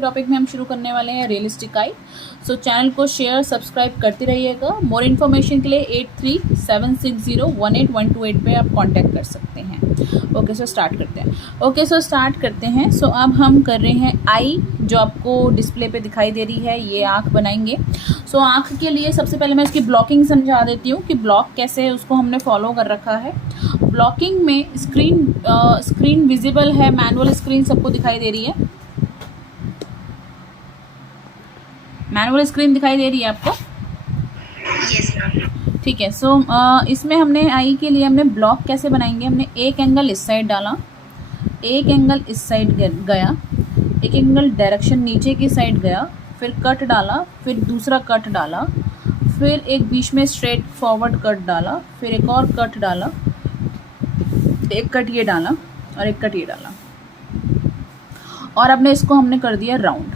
Topic में हम शुरू करने वाले हैं रियलिस्टिक आई। सो चैनल को शेयर सब्सक्राइब करते रहिएगा। मोर इन्फॉर्मेशन के लिए 8376018128 पे आप कांटेक्ट कर सकते हैं। ओके सो स्टार्ट करते हैं। सो अब हम कर रहे हैं आई, जो आपको डिस्प्ले पे दिखाई दे रही है, ये आँख बनाएंगे। सो आँख के लिए सबसे पहले मैं इसकी ब्लॉकिंग समझा देती हूँ कि ब्लॉक कैसे है, उसको हमने फॉलो कर रखा है। ब्लॉकिंग में स्क्रीन विजिबल है, मैनुअल स्क्रीन सबको दिखाई दे रही है। मैनुअल स्क्रीन दिखाई दे रही है आपको? Yes ma'am. ठीक है। सो इसमें हमने आई के लिए हमने ब्लॉक कैसे बनाएंगे, हमने एक एंगल इस साइड डाला, एक एंगल इस साइड गया, एक एंगल डायरेक्शन नीचे की साइड गया, फिर कट डाला, फिर दूसरा कट डाला, फिर एक बीच में स्ट्रेट फॉरवर्ड कट डाला, फिर एक और कट डाला, एक कट ये डाला और एक कट ये डाला, और अब इसको हमने कर दिया राउंड।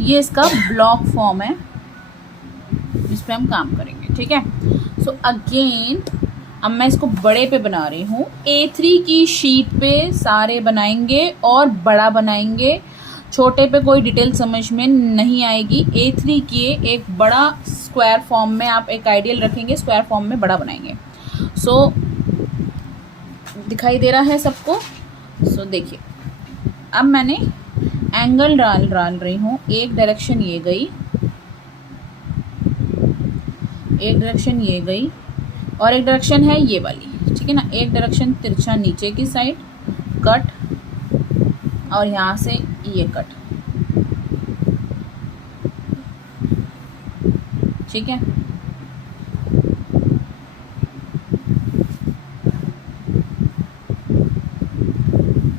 ये इसका ब्लॉक फॉर्म है जिस पे हम काम करेंगे। ठीक है। सो अगेन अब मैं इसको बड़े पे बना रही हूँ। A3 की शीट पे सारे बनाएंगे और बड़ा बनाएंगे, छोटे पे कोई डिटेल समझ में नहीं आएगी। A3 की एक बड़ा स्क्वायर फॉर्म में आप एक आइडियल रखेंगे, स्क्वायर फॉर्म में बड़ा बनाएंगे। सो दिखाई दे रहा है सबको? सो देखिए, अब मैंने एंगल डाल रही हूँ। एक डायरेक्शन ये गई, एक डायरेक्शन ये गई, और एक डायरेक्शन है ये वाली। ठीक है ना। एक डायरेक्शन तिरछा नीचे की साइड कट, और यहाँ से ये कट। ठीक है।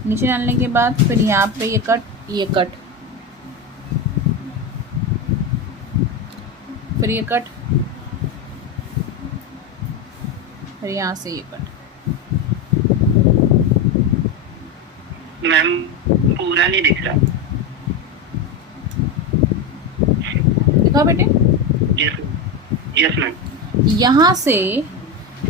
नीचे डालने के बाद फिर यहाँ पे ये कट, ये कट, फिर ये कट, फिर यहाँ से ये कट। मैम पूरा नहीं दिख रहा। दिखा बेटे? Yes ma'am. यहाँ से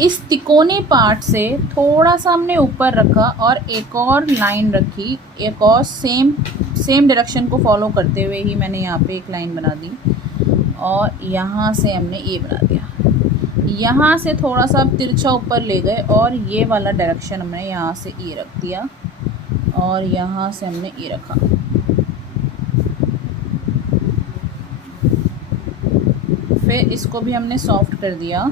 इस तिकोने पार्ट से थोड़ा सा हमने ऊपर रखा और एक और लाइन रखी, एक और सेम डायरेक्शन को फॉलो करते हुए ही मैंने यहाँ पे एक लाइन बना दी, और यहाँ से हमने ये बना दिया। यहाँ से थोड़ा सा तिरछा ऊपर ले गए और ये वाला डायरेक्शन हमने यहाँ से ये रख दिया, और यहाँ से हमने ये रखा। फिर इसको भी हमने सॉफ्ट कर दिया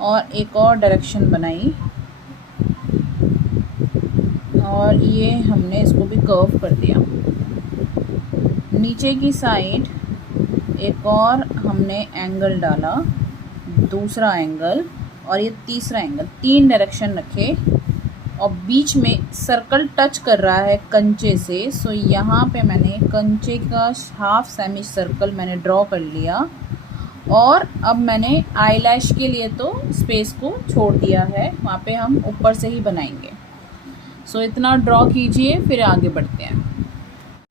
और एक और डायरेक्शन बनाई, और ये हमने इसको भी कर्व कर दिया। नीचे की साइड एक और हमने एंगल डाला, दूसरा एंगल और ये तीसरा एंगल, 3 डायरेक्शन रखे, और बीच में सर्कल टच कर रहा है कंचे से। सो यहाँ पे मैंने कंचे का हाफ सेमी सर्कल मैंने ड्रॉ कर लिया, और अब मैंने आईलैश के लिए तो स्पेस को छोड़ दिया है, वहाँ पे हम ऊपर से ही बनाएंगे। सो इतना ड्रॉ कीजिए, फिर आगे बढ़ते हैं।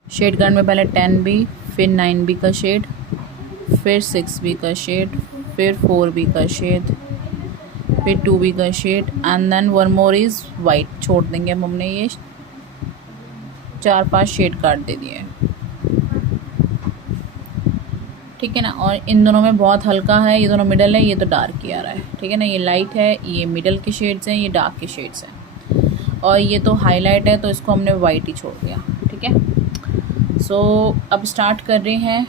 शेड गार्ड में पहले 10B, फिर 9B का शेड, फिर 6B का शेड, फिर 4B का शेड, फिर 2B का shade, and then one more is white. छोड़ देंगे। अब हमने ये 4-5 शेड काट दे दिए। ठीक है ना। और इन दोनों में बहुत हल्का है, ये दोनों मिडल है, ये तो डार्क ही आ रहा है। ठीक है ना। ये लाइट है, ये मिडल के शेड्स हैं, ये डार्क के शेड्स हैं, और ये तो हाईलाइट है, तो इसको हमने वाइट ही छोड़ दिया। ठीक है। सो अब स्टार्ट कर रहे हैं।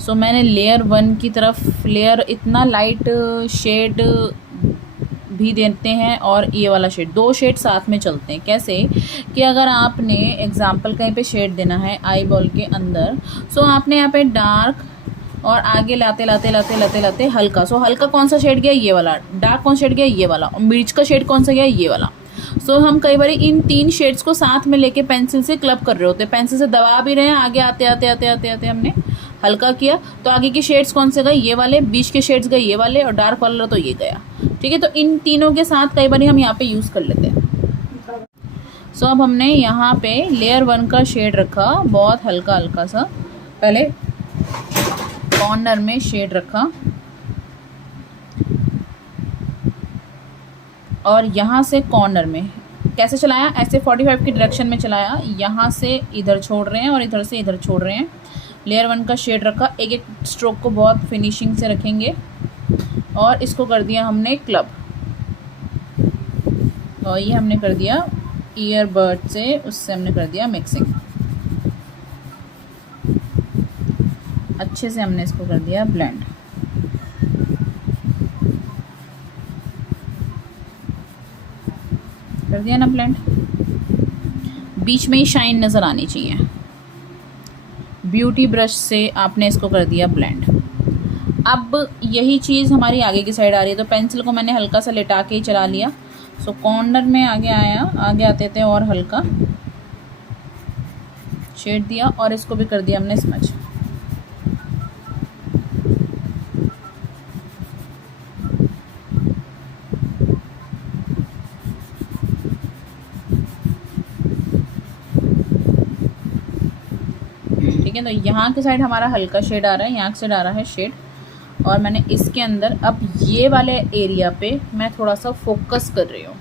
सो मैंने लेयर 1 की तरफ लेयर इतना लाइट शेड भी देते हैं, और ये वाला शेड, 2 शेड साथ में चलते हैं। कैसे कि अगर आपने एग्जांपल कहीं पे शेड देना है आई बॉल के अंदर, सो आपने यहाँ पे डार्क और आगे लाते हल्का। सो हल्का कौन सा शेड गया? ये वाला। डार्क कौन शेड गया? ये वाला। और मिर्च का शेड कौन सा गया? ये वाला। सो हम कई बार इन 3 शेड्स को साथ में लेके पेंसिल से क्लब कर रहे होते हैं, पेंसिल से दबा भी रहे हैं, आगे आते हमने हल्का किया, तो आगे के शेड्स कौन से गए? ये वाले। बीच के शेड्स गए ये वाले, और डार्क वाला तो ये गया। ठीक है। तो इन तीनों के साथ कई बार हम यहाँ पे यूज़ कर लेते हैं। सो अब हमने यहाँ पे लेयर 1 का शेड रखा, बहुत हल्का सा, पहले कॉर्नर में शेड रखा, और यहाँ से कॉर्नर में कैसे चलाया, ऐसे 45 की डायरेक्शन में चलाया, यहाँ से इधर छोड़ रहे हैं और इधर से इधर छोड़ रहे हैं। लेयर 1 का शेड रखा, एक एक स्ट्रोक को बहुत फिनिशिंग से रखेंगे। और इसको कर दिया हमने क्लब, और ये हमने कर दिया ईयरबड से, उससे हमने कर दिया मिक्सिंग। अच्छे से हमने इसको कर दिया ब्लेंड। कर दिया ना ब्लेंड। बीच में ही शाइन नज़र आनी चाहिए। ब्यूटी ब्रश से आपने इसको कर दिया ब्लेंड। अब यही चीज़ हमारी आगे की साइड आ रही है, तो पेंसिल को मैंने हल्का सा लिटा के ही चला लिया। सो कॉर्नर में आगे आया, आगे आते थे और हल्का शेड दिया, और इसको भी कर दिया हमने स्मच। ठीक है, तो यहाँ के साइड हमारा हल्का शेड आ रहा है, यहाँ के साइड आ रहा है शेड। और मैंने इसके अंदर अब ये वाले एरिया पे मैं थोड़ा सा फोकस कर रही हूँ।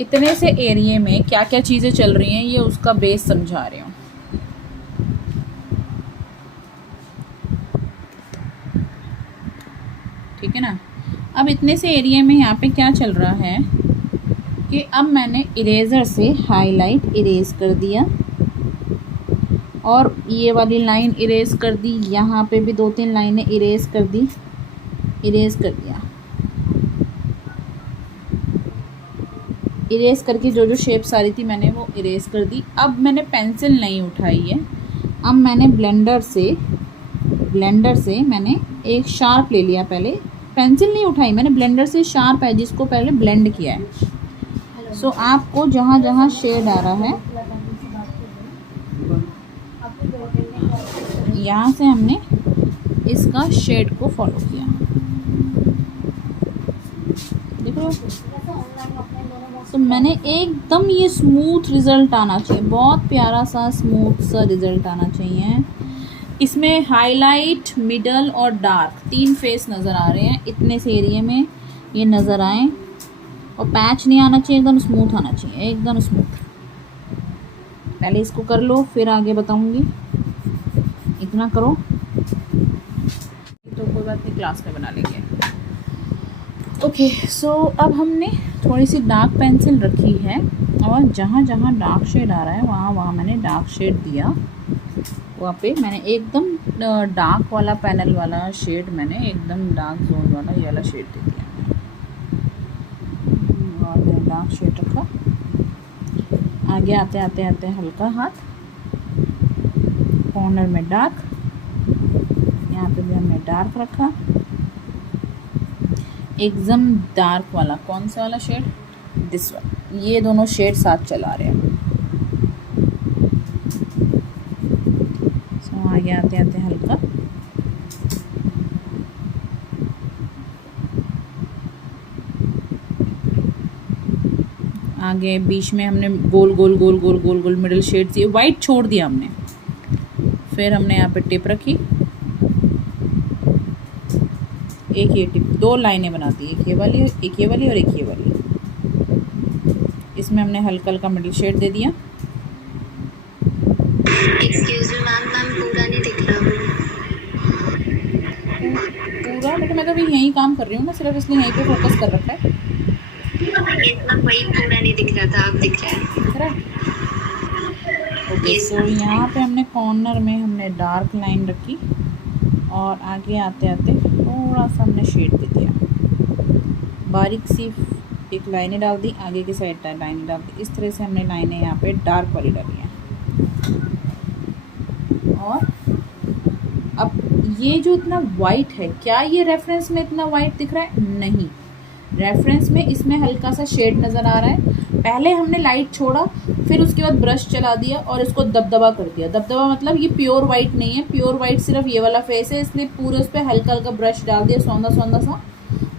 इतने से एरिया में क्या क्या चीज़ें चल रही हैं, ये उसका बेस समझा रही हूँ। ठीक है ना। अब इतने से एरिया में यहाँ पे क्या चल रहा है कि अब मैंने इरेज़र से हाईलाइट इरेज कर दिया, और ये वाली लाइन इरेज कर दी, यहाँ पे भी 2-3 लाइनें इरेज कर दी, इरेज कर दिया। इरेज करके जो जो शेप्स आ रही थी मैंने वो इरेज कर दी। अब मैंने पेंसिल नहीं उठाई है, अब मैंने ब्लेंडर से मैंने एक शार्प ले लिया। पहले पेंसिल नहीं उठाई मैंने, ब्लेंडर से शार्प है जिसको पहले ब्लेंड किया है। सो आपको जहाँ जहाँ शेड आ रहा है, यहाँ से हमने इसका शेड को फॉलो किया। देखो, तो मैंने एकदम ये स्मूथ रिज़ल्ट आना चाहिए, बहुत प्यारा सा स्मूथ सा रिज़ल्ट आना चाहिए। इसमें हाईलाइट, मिडल और डार्क 3 फेस नज़र आ रहे हैं। इतने से एरिया में ये नज़र आए, और पैच नहीं आना चाहिए, एकदम स्मूथ आना चाहिए, एकदम स्मूथ। पहले इसको कर लो, फिर आगे बताऊंगी। इतना करो तो कोई बात नहीं, क्लास में बना लेंगे। ओके, सो अब हमने थोड़ी सी डार्क पेंसिल रखी है, और जहाँ जहाँ डार्क शेड आ रहा है वहाँ मैंने डार्क शेड दिया। वहाँ पे मैंने एकदम डार्क वाला पैनल वाला शेड, मैंने एकदम डार्क जोन वाला ये वाला शेड दे दिया, और मैंने डार्क शेड रखा। आगे आते आते आते हल्का हाथ, कॉर्नर में डार्क, यहाँ पे भी हमने डार्क रखा, एकदम डार्क वाला। कौन सा वाला शेड? दिस वाला। ये दोनों शेड साथ चला रहे हैं। सो आगे आते आते हल्का, आगे बीच में हमने गोल गोल गोल गोल गोल गोल मिडल शेड दिए, वाइट छोड़ दिया हमने। फिर हमने यहाँ पे टिप रखी, एक ये टिप, 2 लाइनें बनाती, एक ये वाली, एक ये वाली और एक ये वाली। इसमें हमने हल्का हल्का मिडल शेड दे दिया। एक्सक्यूज मी मैम, पूरा नहीं दिख रहा। पूरा बेटा, मैं तो अभी यहीं काम कर रही हूँ ना, सिर्फ इसलिए यहीं पे फोकस कर रखा है। वही पूरा नहीं दिख रहा था, अब दिख रहा है। ओके, सो यहाँ पे हमने कॉर्नर में हमने डार्क लाइन रखी, और आगे आते आते थोड़ा सा हमने शेड दे दिया, बारीक सी एक लाइनें डाल दी, आगे की साइड लाइनें डाल दी। इस तरह से हमने लाइनें यहाँ पे डार्क वाली डाली हैं। और अब ये जो इतना वाइट है, क्या ये रेफरेंस में इतना वाइट दिख रहा है? नहीं, रेफरेंस में इसमें हल्का सा शेड नज़र आ रहा है। पहले हमने लाइट छोड़ा, फिर उसके बाद ब्रश चला दिया और इसको दबदबा कर दिया। दबदबा मतलब ये प्योर वाइट नहीं है, प्योर वाइट सिर्फ ये वाला फेस है, इसलिए पूरे उस पर हल्का हल्का ब्रश डाल दिया, सौंधा सौंधा सा,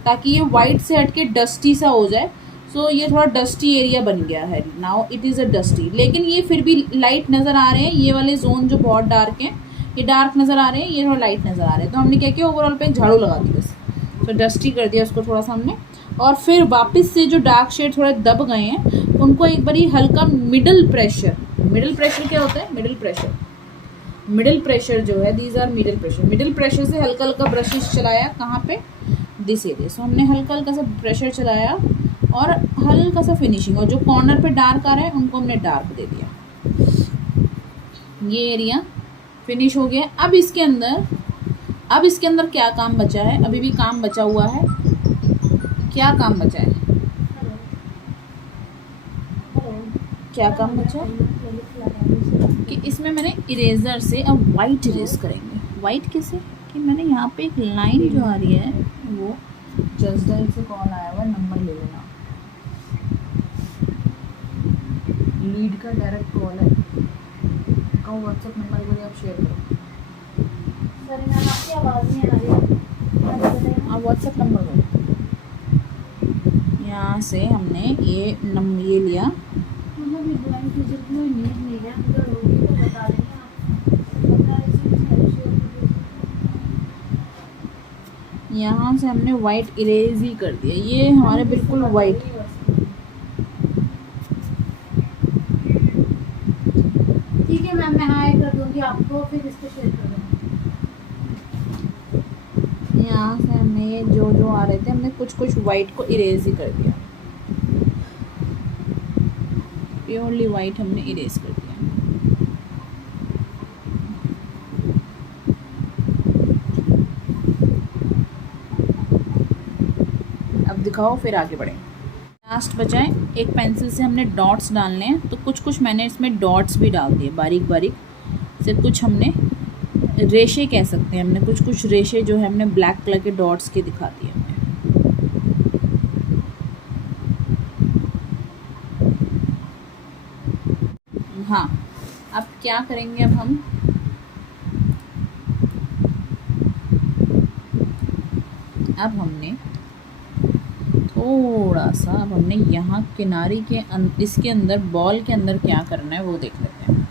ताकि ये वाइट से हटके डस्टी सा हो जाए। सो ये थोड़ा डस्टी एरिया बन गया है, now it is a dusty, लेकिन ये फिर भी लाइट नज़र आ रहे हैं। ये वाले जोन जो बहुत डार्क हैं ये डार्क नज़र आ रहे हैं, ये थोड़ा लाइट नज़र आ रहे हैं। तो हमने क्या किया, ओवरऑल पे एक झाड़ू लगा दी बस, तो डस्टी कर दिया उसको थोड़ा सा हमने। और फिर वापस से जो डार्क शेड थोड़े दब गए हैं उनको एक बारी हल्का मिडल प्रेशर क्या होता है, मिडल प्रेशर जो है, दीज आर मिडल प्रेशर से हल्का हल्का ब्रशेस चलाया, कहाँ पे, दिस एरिया। सो हमने हल्का हल्का सा प्रेशर चलाया और हल्का सा फिनिशिंग, और जो कॉर्नर पे डार्क आ रहा है उनको हमने डार्क दे दिया। ये एरिया फिनिश हो गया। अब इसके अंदर क्या काम बचा है, अभी भी काम बचा हुआ है। क्या काम बचा है, क्या काम बचा है कि इसमें मैंने इरेजर से अब वाइट इरेज करेंगे। वाइट कैसे, कि मैंने यहाँ पे एक लाइन जो आ रही है वो, जसडल से कॉल आया हुआ, नंबर ले लेना, लीड का डायरेक्ट कॉल है, कहूँ व्हाट्सएप नंबर के लिए आप शेयर करो। सर मैम आपकी आवाज़ नहीं आ रही है, आप व्हाट्सएप नंबर दो। यहाँ से हमने ये नंबर ये लिया, यहाँ से हमने वाइट इरेज ही कर दिया, ये हमारे बिल्कुल वाइट। ठीक है मैम, मैं हाय कर दूंगी आपको, फिर इस पे शेयर कर दूँगी। यहाँ से हमने ये जो आ रहे थे हमने कुछ वाइट को इरेज ही कर दिया, प्योरली वाइट हमने इरेज कर दिया। अब दिखाओ, फिर आगे बढ़ें। लास्ट बचा है, एक पेंसिल से हमने डॉट्स डालने हैं, तो कुछ मैंने इसमें डॉट्स भी डाल दिए बारीक बारीक से, कुछ हमने रेशे कह सकते हैं, हमने कुछ रेशे जो है हमने ब्लैक कलर के डॉट्स के दिखा दिए हमने। हाँ, अब क्या करेंगे, अब हमने थोड़ा सा, अब हमने यहाँ किनारी के इसके अंदर, बॉल के अंदर क्या करना है वो देख लेते हैं।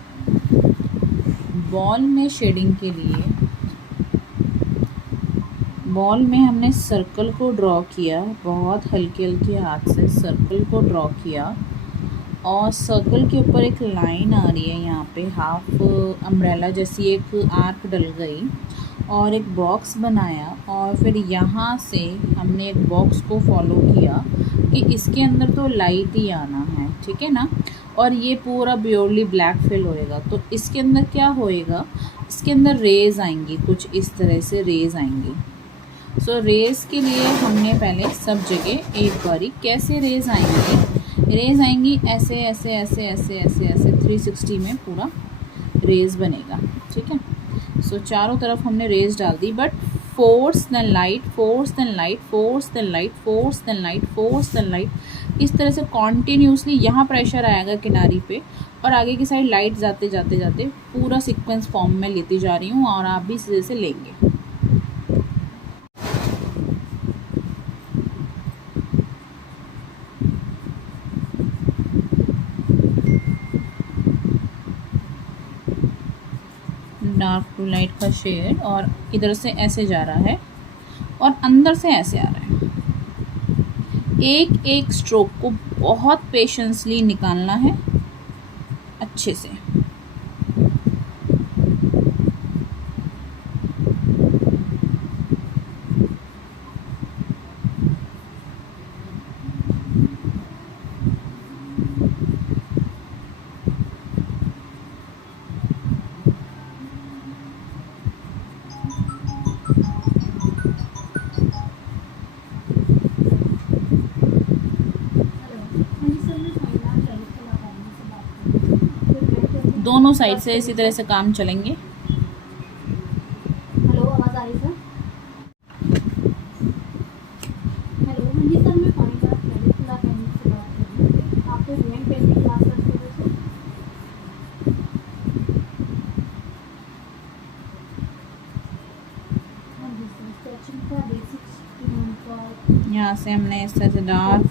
बॉल में शेडिंग के लिए, बॉल में हमने सर्कल को ड्रॉ किया, बहुत हल्के हल्के हाथ से सर्कल को ड्रॉ किया, और सर्कल के ऊपर एक लाइन आ रही है, यहाँ पे हाफ अम्ब्रेला जैसी एक आर्क डल गई, और एक बॉक्स बनाया, और फिर यहाँ से हमने एक बॉक्स को फॉलो किया कि इसके अंदर तो लाइट ही आना है, ठीक है ना, और ये पूरा प्योरली ब्लैक फिल होएगा। तो इसके अंदर क्या होएगा, इसके अंदर रेज आएंगी, कुछ इस तरह से रेज आएंगी। सो रेज के लिए हमने पहले सब जगह एक बारी, कैसे रेज आएंगी, ऐसे ऐसे ऐसे ऐसे ऐसे ऐसे 360 में पूरा रेज बनेगा, ठीक है। सो चारों तरफ हमने रेज डाल दी, but force then light, force then light, force then light, force then light, force then light, इस तरह से कॉन्टीन्यूसली यहाँ प्रेशर आएगा किनारी पे, और आगे की साइड लाइट जाते जाते जाते पूरा सीक्वेंस फॉर्म में लेती जा रही हूँ, और आप भी इस तरह से लेंगे। डार्क टू लाइट का शेड, और इधर से ऐसे जा रहा है और अंदर से ऐसे आ रहा है। एक एक स्ट्रोक को बहुत पेशेंसली निकालना है अच्छे से। दोनों साइड से इसी तरह से काम चलेंगे। हेलो, आवाज़ आ रही सर? हेलो, हाँ जी सर, मैं पॉइंट ऑफ ललितकला अकेडमी से बात कर रही हूँ। आपको ह्यूमन पेंटिंग क्लास रखते हो सर? हाँ जी सर, स्केचिंग का बेसिक्स का यहाँ से हमने इस तरह से डार्क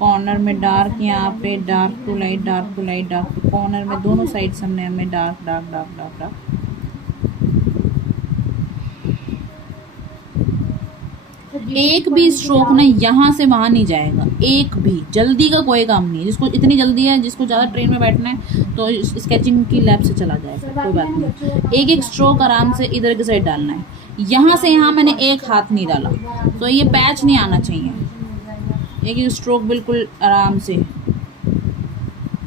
कॉर्नर में डार्क, यहाँ पे dark to light, dark to light, dark to corner में, दोनों साइड हमने हमें dark dark dark dark dark. एक भी स्ट्रोक ना यहाँ से वहाँ नहीं जाएगा, एक भी। जल्दी का कोई काम नहीं है, जिसको इतनी जल्दी है, जिसको ज़्यादा ट्रेन में बैठना है तो स्केचिंग की लैब से चला जाएगा, कोई बात नहीं। एक एक स्ट्रोक आराम से इधर की साइड डालना है। यहाँ से यहाँ मैंने एक हाथ नहीं डाला, तो ये पैच नहीं आना चाहिए। एक एक स्ट्रोक बिल्कुल आराम से,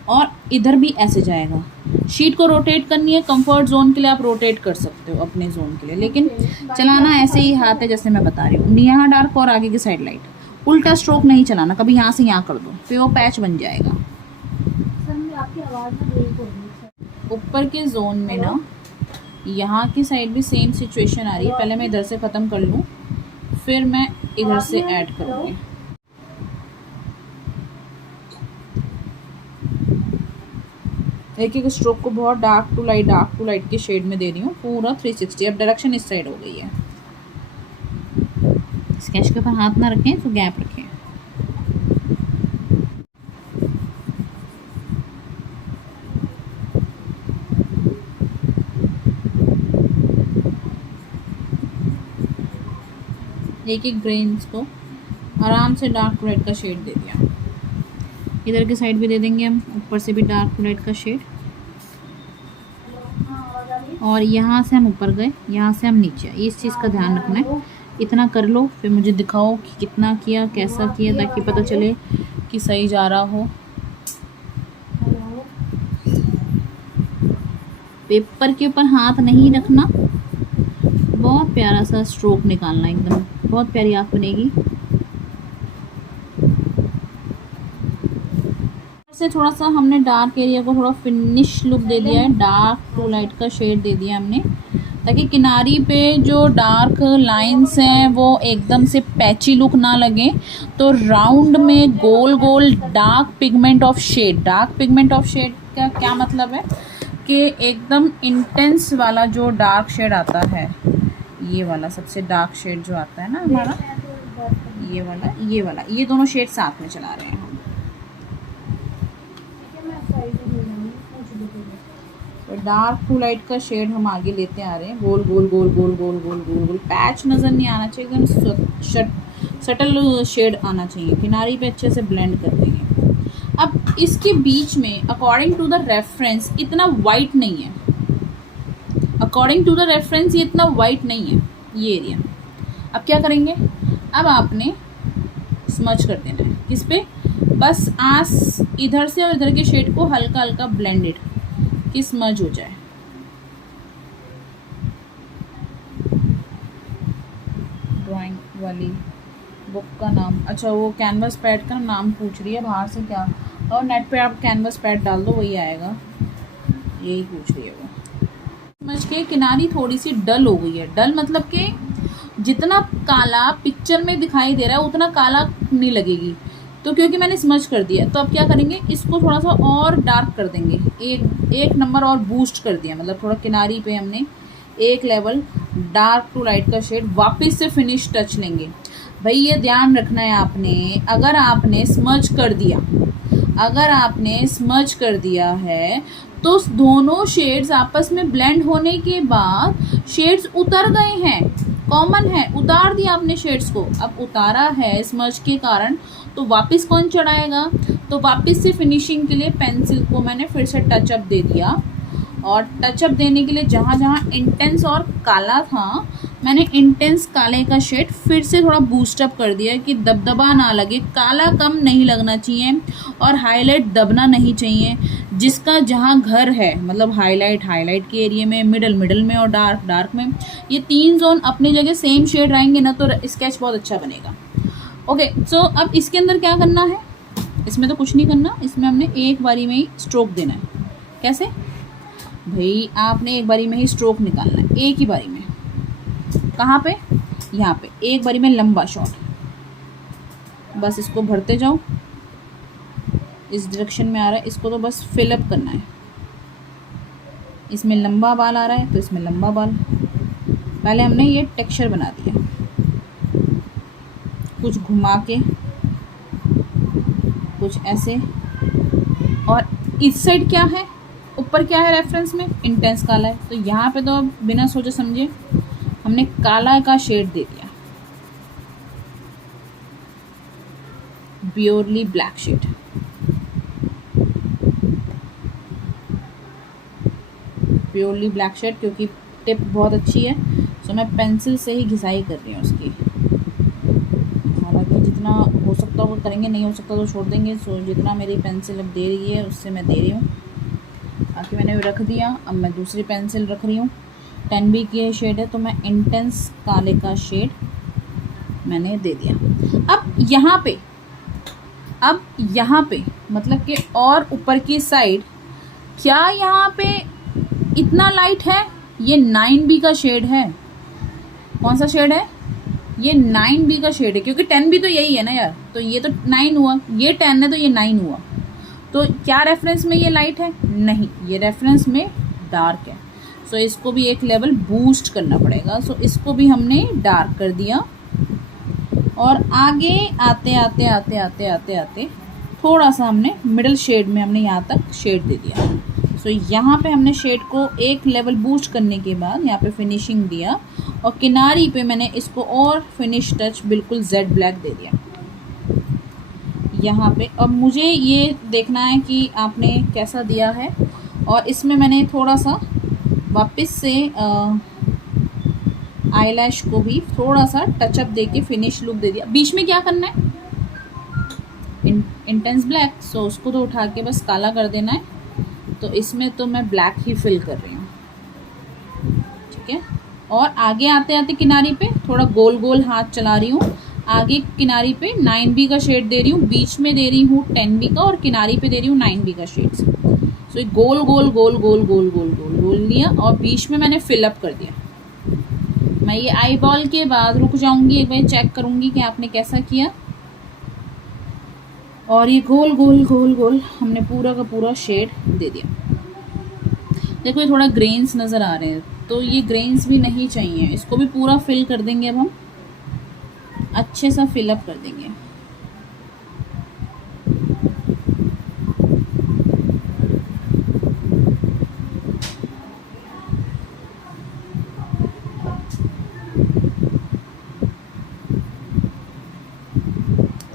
और इधर भी ऐसे जाएगा। शीट को रोटेट करनी है, कंफर्ट जोन के लिए आप रोटेट कर सकते हो अपने जोन के लिए, लेकिन चलाना ऐसे ही हाथ है जैसे मैं बता रही हूँ। यहाँ डार्क और आगे की साइड लाइट। उल्टा स्ट्रोक नहीं चलाना, कभी यहाँ से यहाँ कर दो, फिर वो पैच बन जाएगा। आपकी आवाज़ ना ब्रेक हो रही है। ऊपर के जोन में ना यहाँ की साइड भी सेम सिचुएशन आ रही है। पहले मैं इधर से ख़त्म कर लूँ, फिर मैं इधर से ऐड करूँगी। एक एक स्ट्रोक को बहुत डार्क टू लाइट के शेड में दे रही हूँ, पूरा 360। अब डायरेक्शन इस साइड हो गई है। स्केच के ऊपर हाथ ना रखें, तो गैप रखें। एक एक ग्रेन्स को आराम से डार्क टू लाइट का शेड दे दिया। इधर की साइड भी दे देंगे हम, ऊपर से भी डार्क टू लाइट का शेड। और यहाँ से हम ऊपर गए, यहाँ से हम नीचे। इस चीज़ का ध्यान रखना है। इतना कर लो, फिर मुझे दिखाओ कि कितना किया, कैसा किया, ताकि पता चले कि सही जा रहा हो। पेपर के ऊपर हाथ नहीं रखना, बहुत प्यारा सा स्ट्रोक निकालना, एकदम बहुत प्यारी आँख बनेगी। से थोड़ा सा हमने डार्क एरिया को थोड़ा फिनिश लुक दे दिया है, डार्क टू लाइट का शेड दे दिया हमने, ताकि किनारी पे जो डार्क लाइंस हैं वो एकदम से पैची लुक ना लगे। तो राउंड में गोल गोल dark pigment of shade. Dark pigment of shade का क्या मतलब है कि एकदम इंटेंस वाला जो डार्क शेड आता है, ये वाला सबसे डार्क शेड जो आता है ना हमारा, ये वाला, ये दोनों शेड साथ में चला रहे हैं हम। तो डार्क टू लाइट का शेड हम आगे लेते आ रहे हैं, गोल गोल गोल गोल गोल गोल गोल गोल। पैच नज़र नहीं आना चाहिए, एकदम शटल शेड आना चाहिए। किनारी पे अच्छे से ब्लेंड कर देंगे। अब इसके बीच में अकॉर्डिंग टू द रेफरेंस इतना वाइट नहीं है, अकॉर्डिंग टू द रेफरेंस ये इतना वाइट नहीं है ये एरिया। अब क्या करेंगे, अब आपने स्मच कर देना है। किस पे, बस आस इधर से और इधर के शेड को हल्का हल्का ब्लेंडेड कि स्मज हो जाए। ड्राइंग वाली बुक का नाम, अच्छा वो कैनवस पैड का नाम पूछ रही है बाहर से क्या, और नेट पे आप कैनवस पैड डाल दो वही आएगा, यही पूछ रही है वो। समझ के किनारी थोड़ी सी डल हो गई है। डल मतलब कि जितना काला पिक्चर में दिखाई दे रहा है उतना काला नहीं लगेगी, तो क्योंकि मैंने स्मच कर दिया। तो अब क्या करेंगे, इसको थोड़ा सा और डार्क कर देंगे, एक नंबर और बूस्ट कर दिया, मतलब थोड़ा किनारी पे हमने एक लेवल डार्क टू लाइट का शेड वापस से फिनिश टच लेंगे। भाई ये ध्यान रखना है आपने, अगर आपने स्मच कर दिया है तो दोनों शेड्स आपस में ब्लेंड होने के बाद शेड्स उतर गए हैं, कॉमन है, उतार दिया आपने शेड्स को। अब उतारा है स्मच के कारण, तो वापस कौन चढ़ाएगा, तो वापस से फिनिशिंग के लिए पेंसिल को मैंने फिर से टचअप दे दिया। और टचअप देने के लिए जहाँ जहाँ इंटेंस और काला था, मैंने इंटेंस काले का शेड फिर से थोड़ा बूस्टअप कर दिया कि दबदबा ना लगे, काला कम नहीं लगना चाहिए और हाईलाइट दबना नहीं चाहिए। जिसका जहाँ घर है, मतलब हाईलाइट के एरिया में, मिडल में और डार्क में, ये तीन जोन अपनी जगह सेम शेड रहेंगे ना तो स्केच बहुत अच्छा बनेगा। ओके, सो अब इसके अंदर क्या करना है, इसमें तो कुछ नहीं करना, इसमें हमने एक बारी में ही स्ट्रोक देना है। कैसे भाई, आपने एक बारी में ही स्ट्रोक निकालना है, एक ही बारी में। कहाँ पे, यहाँ पे एक बारी में लंबा शॉट, बस इसको भरते जाओ। इस डायरेक्शन में आ रहा है, इसको तो बस फिलअप करना है। इसमें लंबा बाल आ रहा है तो इसमें लंबा बाल। पहले हमने ये टेक्सचर बना दिया, कुछ घुमा के कुछ ऐसे। और इस साइड क्या है, ऊपर क्या है रेफरेंस में, इंटेंस काला है। तो यहाँ पे तो बिना सोचे समझे हमने काला का शेड दे दिया, purely black shade. Purely black shade, क्योंकि टिप बहुत अच्छी है तो मैं पेंसिल से ही घिसाई कर रही हूँ उसकी। हालांकि जितना हो सकता होगा करेंगे, नहीं हो सकता तो छोड़ देंगे। सो जितना मेरी पेंसिल अब दे रही है उससे मैं दे रही हूँ। बाकी मैंने रख दिया, अब मैं दूसरी पेंसिल रख रही हूँ। 10B की शेड है तो मैं इंटेंस काले का शेड मैंने दे दिया। अब यहाँ पे मतलब कि और ऊपर की साइड क्या यहाँ पे इतना लाइट है, ये 9B का शेड है। कौन सा शेड है, ये 9B का शेड है, क्योंकि 10B तो यही है ना यार। तो ये तो 9 हुआ, ये 10 है तो ये 9 हुआ। तो क्या रेफरेंस में ये लाइट है, नहीं, ये रेफरेंस में डार्क है। सो इसको भी एक लेवल बूस्ट करना पड़ेगा। सो इसको भी हमने डार्क कर दिया। और आगे आते आते आते आते आते आते थोड़ा सा हमने मिडल शेड में हमने यहाँ तक शेड दे दिया। सो यहाँ पे हमने शेड को एक लेवल बूस्ट करने के बाद यहाँ पे फिनिशिंग दिया, और किनारी पे मैंने इसको और फिनिश टच बिल्कुल जेड ब्लैक दे दिया यहाँ पे। अब मुझे ये देखना है कि आपने कैसा दिया है, और इसमें मैंने थोड़ा सा वापस से आईलैश को भी थोड़ा सा टचअप देके फिनिश लुक दे दिया। बीच में क्या करना है, इंटेंस ब्लैक, सो उसको तो उठा के बस काला कर देना है। तो इसमें तो मैं ब्लैक ही फिल कर रही हूँ, ठीक है। और आगे आते आते किनारी पे थोड़ा गोल गोल हाथ चला रही हूँ। आगे किनारी पे 9B का शेड दे रही हूँ, बीच में दे रही हूँ 10B का, और किनारी पे दे रही हूँ 9B का शेड। सो ये गोल गोल गोल गोल गोल गोल गोल गोल लिया, और बीच में मैंने फिलअप कर दिया। मैं ये आई बॉल के बाद रुक जाऊंगी, एक बार चेक करूंगी कि आपने कैसा किया। और ये गोल गोल गोल गोल हमने पूरा का पूरा शेड दे दिया। देखो ये थोड़ा ग्रेन्स नज़र आ रहे हैं, तो ये ग्रेन्स भी नहीं चाहिए, इसको भी पूरा फिल कर देंगे। अब हम अच्छे सा फिलअप कर देंगे।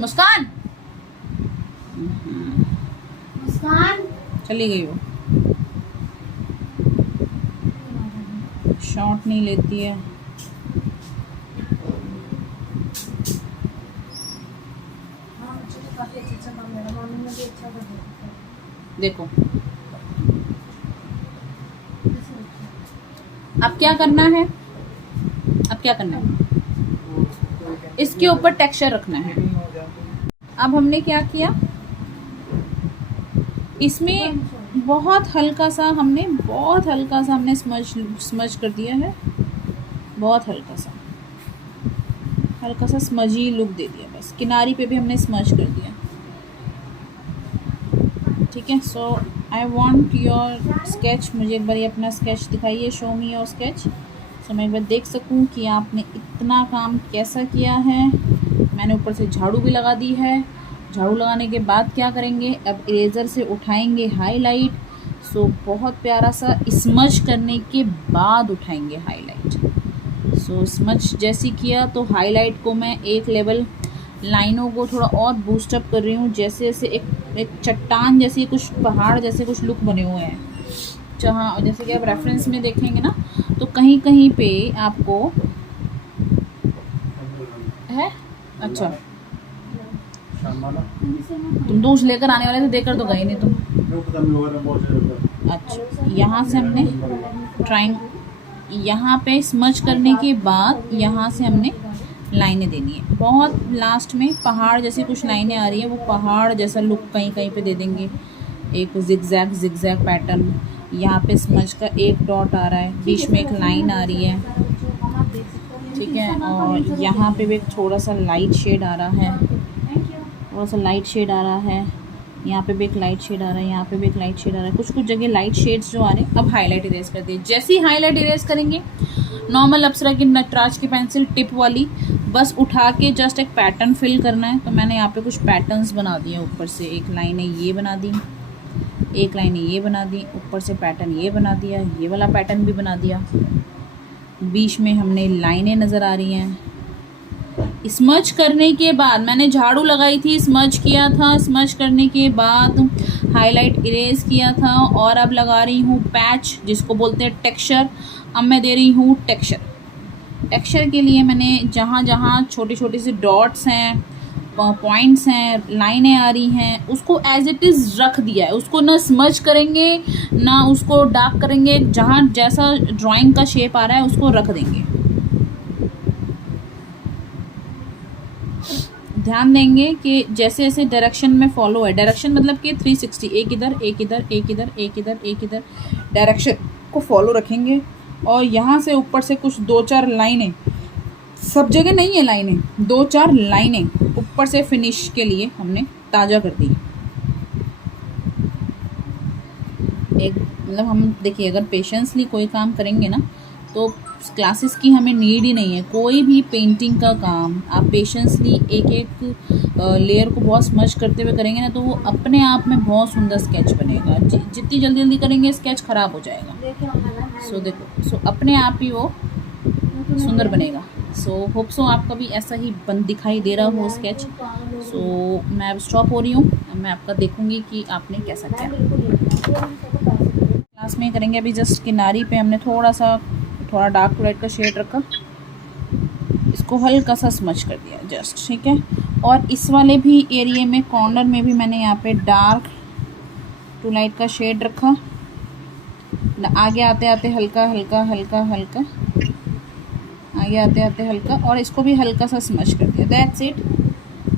मुस्कान, मुस्कान चली गई वो, शॉट नहीं लेती है। काफी अच्छा काम मेरा मम्मी ने भी अच्छा कर दिया। देखो अब क्या करना है, अब क्या करना है, इसके ऊपर टेक्सचर रखना है। अब हमने क्या किया, इसमें बहुत हल्का सा हमने स्मज कर दिया है। बहुत हल्का सा स्मजी लुक दे दिया। बस किनारी पे भी हमने स्मज कर दिया, ठीक है। सो आई वांट योर स्केच, मुझे एक बार ये अपना स्केच दिखाइए, शो मी योर स्केच, सो मैं एक बार देख सकूं कि आपने इतना काम कैसा किया है। मैंने ऊपर से झाड़ू भी लगा दी है। झाड़ू लगाने के बाद क्या करेंगे, अब इरेजर से उठाएंगे हाईलाइट। सो बहुत प्यारा सा स्मज करने के बाद उठाएंगे हाईलाइट। सो स्मज जैसी किया तो हाईलाइट को मैं एक लेवल, लाइनों को थोड़ा और बूस्टअप कर रही हूँ, जैसे जैसे एक चट्टान जैसी, कुछ पहाड़ जैसे कुछ लुक बने हुए हैं। जहाँ जैसे कि आप रेफरेंस में देखेंगे ना, तो कहीं कहीं पे आपको है। अच्छा तुम तो उस लेकर आने वाले थे, देकर तो गए नहीं तुम। अच्छा यहाँ से हमने यहाँ पे स्मज करने के बाद यहाँ से हमने लाइनें देनी है। बहुत लास्ट में पहाड़ जैसी कुछ लाइनें आ रही है, वो पहाड़ जैसा लुक कहीं कहीं पे दे देंगे। एक जिगजैग पैटर्न, यहाँ पे स्मज का एक डॉट आ रहा है, बीच में एक लाइन आ रही है, ठीक है। और यहाँ पे भी एक थोड़ा सा लाइट शेड आ रहा है, यहाँ पे भी एक लाइट शेड आ रहा है, यहाँ पे भी एक लाइट शेड आ रहा है, कुछ कुछ जगह लाइट शेड्स जो आ रहे हैं। अब हाईलाइट इरेज कर दिए। जैसे ही हाईलाइट इरेज करेंगे, नॉर्मल अप्सरा की नटराज की पेंसिल टिप वाली, बस उठा के जस्ट एक पैटर्न फिल करना है। तो मैंने यहाँ पे कुछ पैटर्न्स बना दिए। ऊपर से एक लाइन है ये बना दी, एक लाइन ये बना दी, ऊपर से पैटर्न ये बना दिया, ये वाला पैटर्न भी बना दिया। बीच में हमने लाइनें नज़र आ रही हैं। स्मज करने के बाद मैंने झाड़ू लगाई थी, स्मज किया था, स्मज करने के बाद हाईलाइट इरेज किया था, और अब लगा रही हूँ पैच, जिसको बोलते हैं टेक्सचर। अब मैं दे रही हूँ टेक्सचर। टेक्सचर के लिए मैंने जहाँ जहाँ छोटी छोटी सी डॉट्स हैं, पॉइंट्स हैं, लाइनें आ रही हैं, उसको एज इट इज़ रख दिया है। उसको ना स्मज करेंगे ना उसको डार्क करेंगे, जहाँ जैसा ड्राइंग का शेप आ रहा है उसको रख देंगे। ध्यान देंगे कि जैसे जैसे डायरेक्शन में फॉलो है, डायरेक्शन मतलब कि 360, एक इधर एक इधर एक इधर एक इधर एक इधर, डायरेक्शन को फॉलो रखेंगे। और यहाँ से ऊपर से कुछ 2-4 लाइनें, सब जगह नहीं है लाइनें, 2-4 लाइनें ऊपर से फिनिश के लिए हमने ताज़ा कर दी। एक मतलब हम देखिए, अगर पेशेंसली कोई काम करेंगे ना तो क्लासेस की हमें नीड ही नहीं है। कोई भी पेंटिंग का काम आप पेशेंसली एक एक लेयर को बहुत स्मच करते हुए करेंगे ना, तो वो अपने आप में बहुत सुंदर स्केच बनेगा। जितनी जल्दी जल्दी करेंगे स्केच ख़राब हो जाएगा। सो देखो, अपने आप ही वो सुंदर बनेगा। सो होप सो आपका भी ऐसा ही बन दिखाई दे रहा हो स्केच। सो मैं अब स्टॉप हो रही हूँ। मैं आपका देखूँगी कि आपने कैसा किया। क्लास में करेंगे। अभी जस्ट किनारी पे हमने थोड़ा डार्क लाइट का शेड रखा, इसको हल्का सा स्मच कर दिया जस्ट, ठीक है। और इस वाले भी एरिया में कॉर्नर में भी मैंने यहाँ पे डार्क टू लाइट का शेड रखा। आगे आते आते हल्का हल्का हल्का हल्का, आगे आते आते हल्का, और इसको भी हल्का सा स्मच कर दिया। दैट्स इट,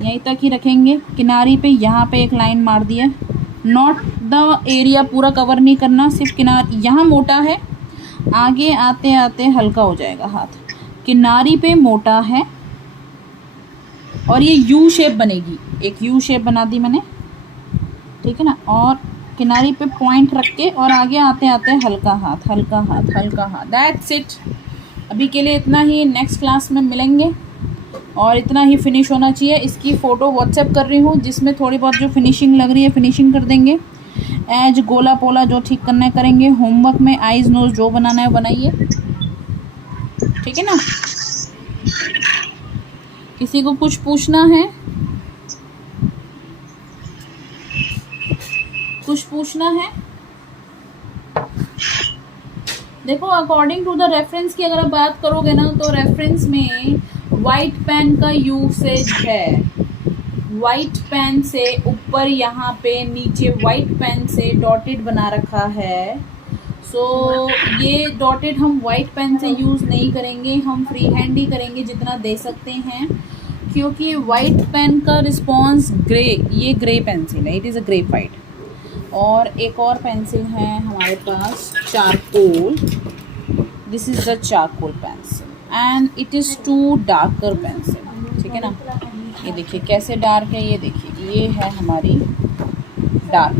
यहीं तक ही रखेंगे। किनारी पे यहाँ पे एक लाइन मार दिया। नॉट द एरिया पूरा कवर नहीं करना, सिर्फ किनार यहाँ मोटा है, आगे आते आते हल्का हो जाएगा हाथ। किनारी पे मोटा है और ये यू शेप बनेगी, एक यू शेप बना दी मैंने, ठीक है ना। और किनारी पे पॉइंट रख के और आगे आते आते हल्का हाथ हल्का हाथ हल्का हाथ। दैट्स इट, अभी के लिए इतना ही। नेक्स्ट क्लास में मिलेंगे और इतना ही फिनिश होना चाहिए। इसकी फ़ोटो व्हाट्सएप कर रही हूँ, जिसमें थोड़ी बहुत जो फिनिशिंग लग रही है फिनिशिंग कर देंगे। एज गोला पोला जो ठीक करना है करेंगे। होमवर्क में आइज नोज जो बनाना है बनाइए, ठीक है ना। किसी को कुछ पूछना है, कुछ पूछना है? देखो, अकॉर्डिंग टू द रेफरेंस की अगर आप बात करोगे ना, तो रेफरेंस में वाइट पेन का यूसेज है। वाइट पेन से ऊपर यहाँ पे नीचे वाइट पेन से डॉटेड बना रखा है। सो ये डॉटेड हम वाइट पेन से यूज़ नहीं करेंगे, हम फ्री हैंड ही करेंगे जितना दे सकते हैं, क्योंकि वाइट पेन का रिस्पॉन्स ग्रे, ये ग्रे पेंसिल है, इट इज़ अ ग्रेफाइट। और एक और पेंसिल है हमारे पास, charcoal. This is the charcoal pencil and it is too darker pencil, ठीक है ना। ये देखिए कैसे डार्क है, ये देखिए, ये है हमारी डार्क।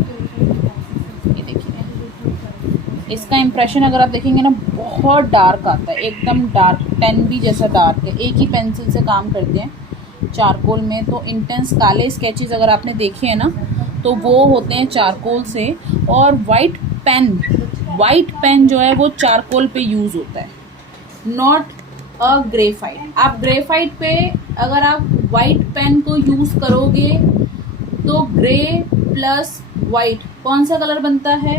ये देखिए, इसका इम्प्रेशन अगर आप देखेंगे ना बहुत डार्क आता है, एकदम डार्क, 10B जैसा डार्क है। एक ही पेंसिल से काम करते हैं चारकोल में, तो इंटेंस काले स्केचेस अगर आपने देखे हैं ना, तो वो होते हैं चारकोल से। और वाइट पेन जो है वो चारकोल पे यूज़ होता है, नॉट अ ग्रेफाइट। आप ग्रेफाइट पे अगर आप वाइट पेन को यूज़ करोगे तो ग्रे प्लस वाइट कौन सा कलर बनता है?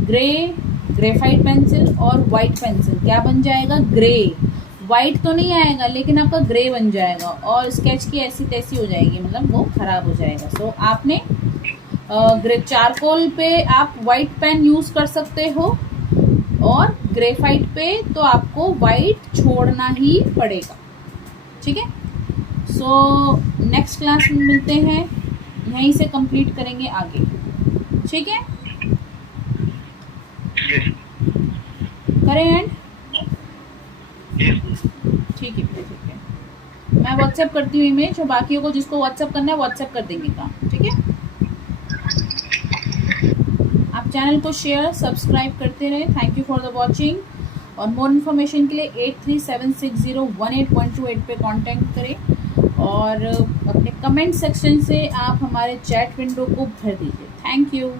ग्रेफाइट पेंसिल और वाइट पेंसिल क्या बन जाएगा? ग्रे। वाइट तो नहीं आएगा लेकिन आपका ग्रे बन जाएगा और स्केच की ऐसी तैसी हो जाएगी, मतलब वो खराब हो जाएगा। सो आपने चारकोल पे आप वाइट पेन यूज़ कर सकते हो और ग्रेफाइट पे तो आपको वाइट छोड़ना ही पड़ेगा, ठीक है। सो नेक्स्ट क्लास में मिलते हैं, यहीं से कंप्लीट करेंगे आगे, ठीक है। करें एंड, ठीक है, ठीक है। मैं व्हाट्सएप करती हूँ इमेज, और बाकियों को जिसको व्हाट्सएप करना है व्हाट्सएप कर देंगे काम, ठीक है। चैनल को शेयर सब्सक्राइब करते रहे। Thank you for the watching. और मोर इन्फॉर्मेशन के लिए 8376018128 पे कांटेक्ट करें और अपने कमेंट सेक्शन से आप हमारे चैट विंडो को भर दीजिए। Thank you.